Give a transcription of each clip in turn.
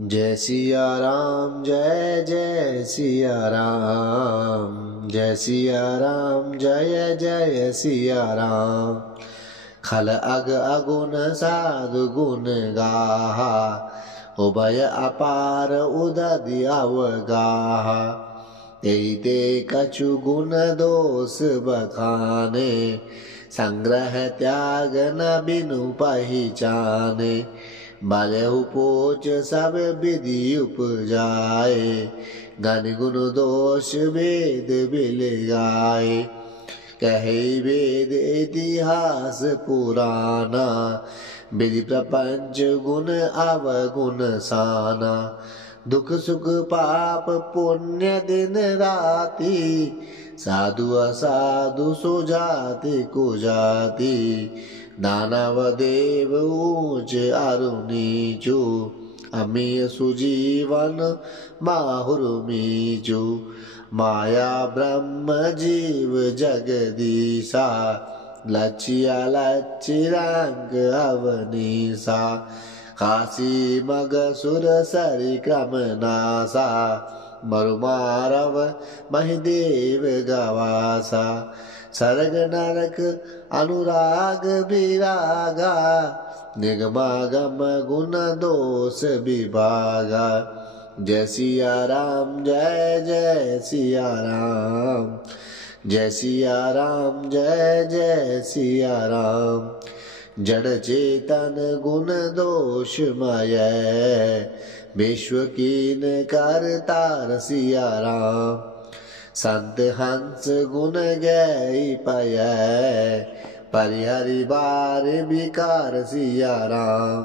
जय सिया राम जय जय सिया राम, जय सिया राम जय जय सिया राम। खल अग अगुण साधु गुण गाहा, उभय अपार उदधि अवगाहा। ते कछु गुण दोष बखाने, संग्रह त्याग न बिनु पहिचाने। भलेहु पोच सब विधि उपजाए, गण गुण दोष वेद बिल गाए। कहे वेद इतिहास पुराना, विधि प्रपंच गुण अवगुण साना। दुख सुख पाप पुण्य दिन राति, साधु असाधु सो जाति कुजाति। दानव देव ऊंच अरु नीचु, अमीय सुजीवन माहुर मीचु। माया ब्रह्म जीव जगदीशा, लक्ष्य लक्ष्य रंग अवनीसा। काशी मग सुर सरि क्रम नासा, मरुमारव महिदेव गवासा। सर्ग नरक अनुराग विरागा, निगमागम गुण दोष विभागा। जय सिया राम जय जय सिया राम, जय सिया राम जय जय सिया राम। जड़ चेतन गुण दोषमय, विश्व कीन करतार सिया राम। संत हंस गुण गई पय, परिहरि बार विकार सिया राम।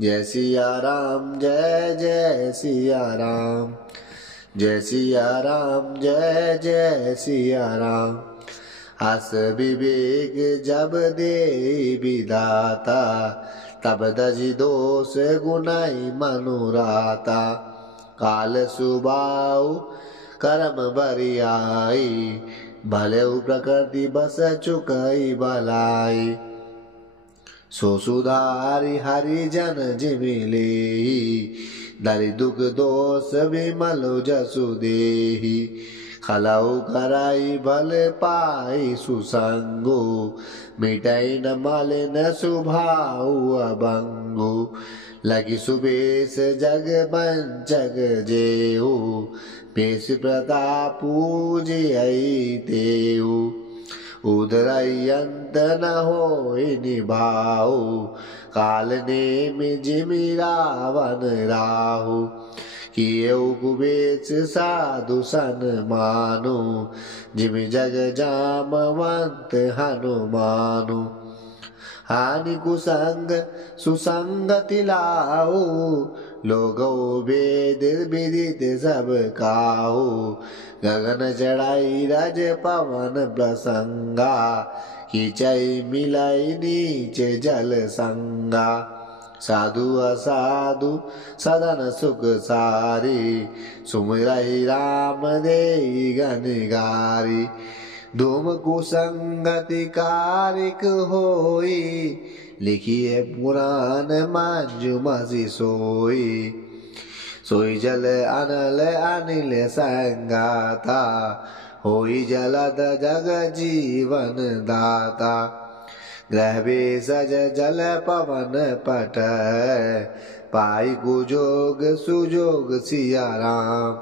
जय सिया राम जय जय सिया राम, जय सिया राम जय जय सिया राम। हस विवेक जब दे विधाता, तब दजि दोष गुनाई मनुराता। काल सुबाऊ कर्म बरियाई, भलेहु प्रकृति बस चुकई बलाई। सो सुधारि हरि जन जिमिलेहि, दरि दुख दोष विमल जसु देहि। खलऊ कराई भल पाई सुसंगु, मिटई न मलिन स्वभाव अभंगु। लगी सुबेश जग बंचक जेहु, पेश प्रताप पूजियई तेहु। उदरई अंत न होई निभाऊ, काल नेम जिमि रावण राहु। किएउ कुबेश साधु सन मानु, जिमि जग जामवंत हनुमानु। हानि कुसंग सुसंगति लाऊ, लोगो वेद विदित सब काहू। गगन चढ़ाई रज पवन प्रसंगा, कीचई मिलई नीच जल संगा। साधु असाधु सदन सुख सारी, सुमिरहि राम देई गण गारी। धूम कुसंगति कारिक होई, लिखिए पुराण मंजु मसी सोई। सोई जल अनल अनिल संगाता, होई जलद जग जीवन दाता। ग्रह भेषज जल पवन पट, पाई कुजोग सुजोग सिया राम।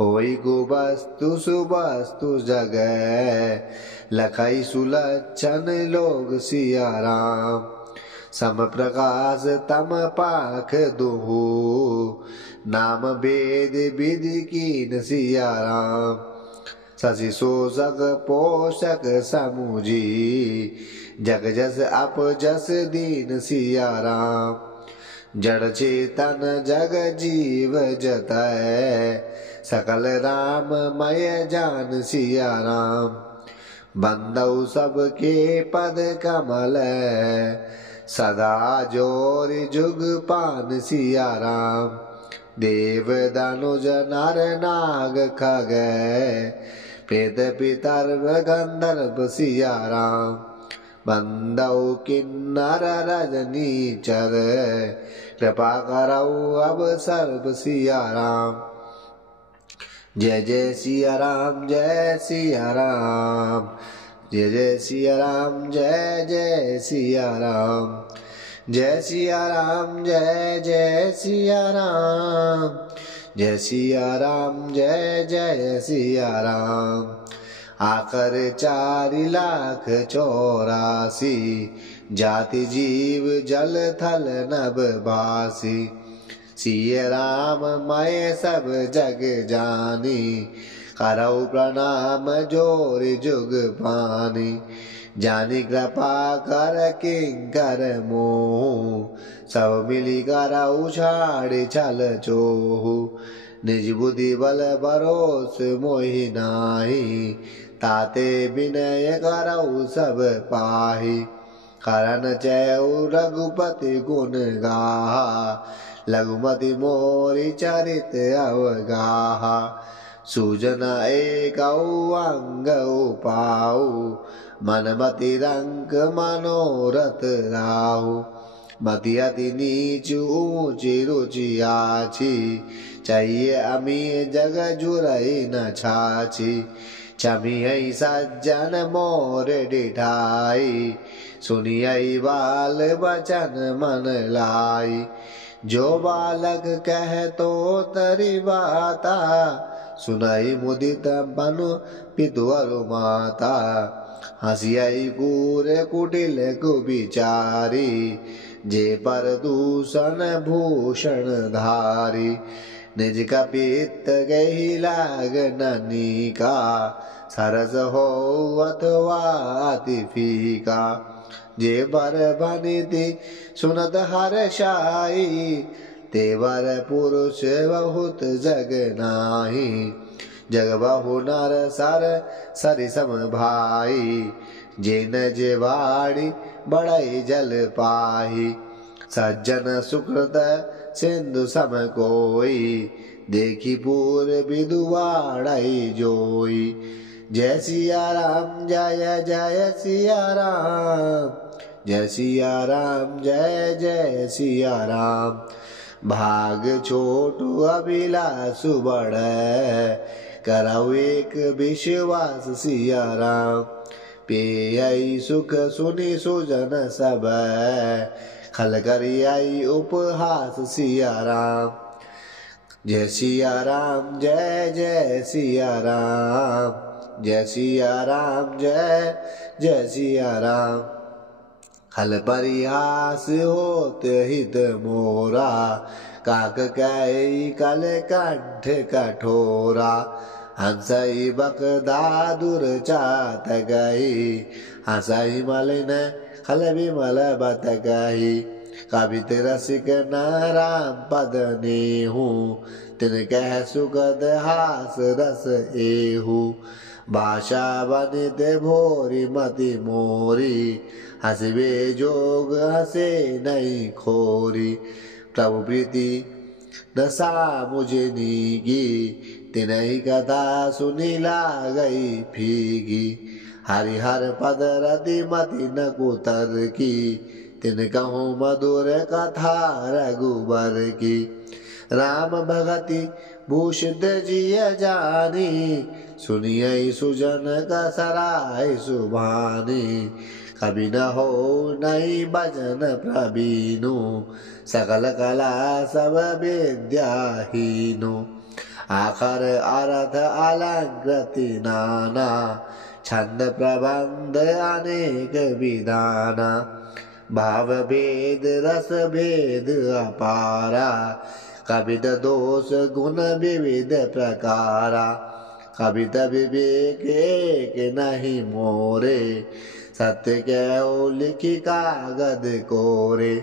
होई गो वस्तु सुवस्तु जगह, लखई सुलक्षण लोग सिया राम। सम प्रकाश तम पाख दुहु, नाम वेद विधि कीन सिया राम। शशि शोषक पोषक समुझी, जग जस अप जस दीन सिया राम। जड़ चेतन जग जीव जतय, सकल राम मय जान सिया राम। बंदौ सबके पद कमल, सदा जोर जुग पान सिया राम। देव दानुज नर नाग खग, प्रेत पितर गंधर्व सिया राम। बंदौ किन्नर रजनीचर, कृपा करौ अब सर्व सिया राम। जय जय सिया राम, जय सिया राम, जय जय सिया राम, जय जय सिया राम, जय सिया राम, जय जय सिया राम, जय सिया राम, जय जय सिया राम। आकर 4,84,000 जाति जीव जल थल नभ भासी। सिया राम मैं सब जग जानी, करौ प्रणाम जोर जुग पानी। जानी कृपा कर किंकर मोह, सब मिली करौ छाड़ छल चोहु। निज बुद्धि बल भरोस मोहि नाही, ताते विनय करौ सब पाहि। करन चयौ रघुपति गुण गाहा, लघुमति मोरि चरित अवगाहा। सुजन एकौ अंगौ पाऊ, मन मति रंक मनोरथ राहु। मति अति नीच ऊंच रुचि आछि, चाहिए अमी जग जुरई न छाछि। छमियै सज्जन मोर डिठाई, सुनियै बाल बचन मन लाई। जो बालक कह तो तरी बाता, सुनई मुदित बनु पितु अरु माता। हसियै कूर कुटिल कुविचारी, जे पर दूषण भूषण धारी। निज कपित गही लाग ननिका, सरस हो अथवा अति फीका। जे बर बनिति सुनत हर्षाई, ते बर पुरुष बहुत जग नाही। जग बहु नर सर सरिसम भाई, जेन जे बाड़ी बड़ई जल पाही। सज्जन सुकृत सिंधु सम कोई, देखी पूर विदुवाड़ई जोई। जय सिया राम, जय जय सिया राम, जय सिया राम, जय जय सिया राम। भाग छोटू अभिलाषु बढ़ै, करौ एक विश्वास सिया राम। पेयै सुख सुनि सुजन सब, खल करियै उपहास सिया राम। जय सिया राम, जय जय सिया राम, जय सिया राम, जय जय सिया राम। खल परिहास होत हित मोरा, काक कई कल कंठ कठोरा। हंसई बक दादुर चात गई, हंसई मलिन खल विमल बत गई। कवित रसिक न राम पद नेहु, तिन कह सुगद हास रस एहु। भाषा बनित भोरी मति मोरी, हंसबे जोग हंसे नहीं खोरी। प्रभु प्रीति दशा मुझे नीगी, तिनहि कथा सुनी लागई फीगी। हरिहर पद रति मति न कुतर की, तिन कहूँ मधुर कथा रघुबर की। राम भगति भूषित जिय जानी, सुनियै सुजन का सराय सुभानी। कभी न हो नहीं भजन प्रवीणु, सकल कला सब विद्याहीनु। आखर अर्थ अलंकृति नाना, छंद प्रबंध अनेक विधाना। भाव भेद रस भेद अपारा, कवित दोष गुण विविध प्रकारा। कवित विवेक एक नहीं मोरे, सत्य कहो लिखी कागद कोरे।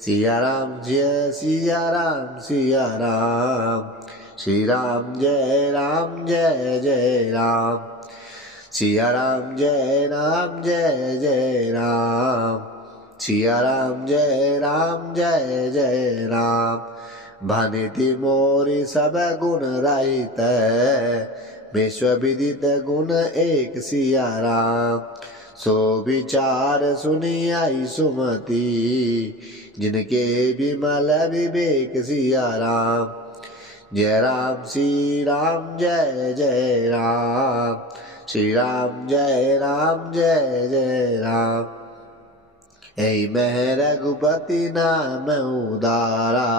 सिया राम जय सिया राम, सिया राम श्री राम, जय राम जय जय राम। सिया राम जय राम, जय जय राम, सिया राम जय राम, जय जय राम। भनिति मोरी सब गुण रहित, विश्व विदित गुण एक सिया राम। सो विचार सुनी आई सुमति, जिनके विमल विवेक सिया राम। जय राम श्री राम जय जय राम, श्री राम जय राम जय जय राम। ऐ मैं रघुपति नाम उदारा,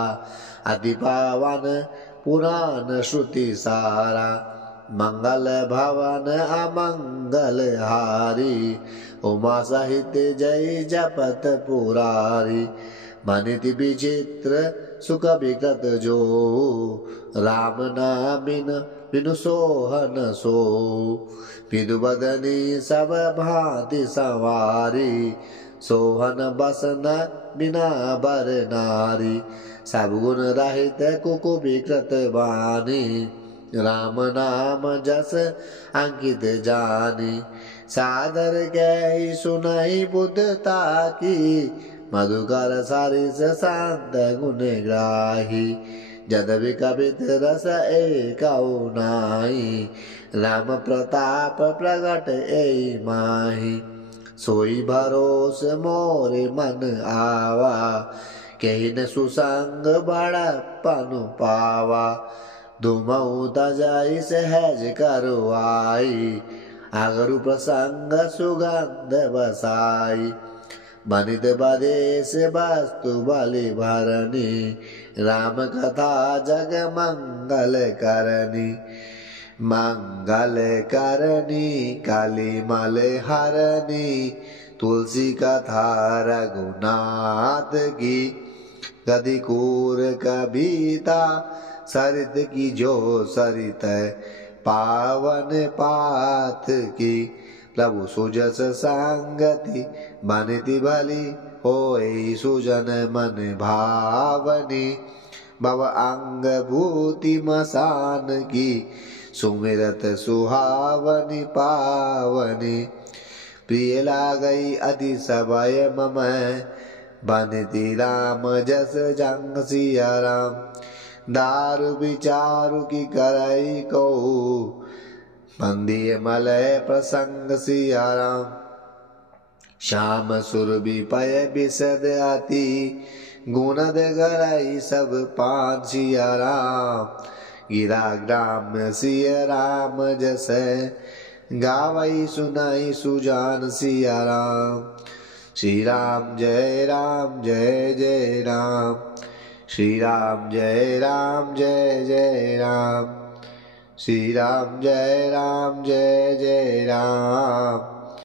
अति पावन पुराण श्रुति सारा। मंगल भवन अमंगल हारी, उमा सहित जय जपत पुरारी। मनिति विचित्र सुख विगत जो, राम नाम बिनु सोहन सो। विदु बदनी सब भांति संवारी, सोहन बसन बिना बर नारी। सब गुण रहित कुकु विकृत वाणी, राम नाम जस अंकित जानी। सादर कहि सुनहि बुद्धता की, मधुकर सरिस शांत गुण ग्राही। जदवि कवित रस एकौ नाहि, राम प्रताप प्रगट एहि माहि। सोई भरोस मोरे मन आवा, कहिन सुसंग बड़पन पावा। दुमऊ तजई सहज करवाई, अगरु प्रसंग सुगंध बसाई। बनित बदेश वस्तु बलि भरनी, राम कथा जग मंगल करनी। मंगल करनी काली मल हरनी, तुलसी कथा रघुनाथ की। गदि कूर कबीता सरित की जो सरित, पावन पाथ की। प्रभु सुजस सांगति बनिति भली, होई सुजन मन भावनी। भव अंग भूति मसान की, सुमिरत सुहावनी पावनी। प्रिय लागई अति सबय मम, बनिति राम जस जंग सिया राम। दारु विचारु की करई को, मंदिय मलय प्रसंग सिया राम। श्याम सुरभि पय बिसद अति, गुणद गरई सब पान सिया राम। गिरा ग्राम सिया राम जस, गावई सुनाई सुजान सिया राम। श्री राम जय राम जय जय राम, श्री राम जय राम जय जय राम, श्री राम जय राम जय जय राम।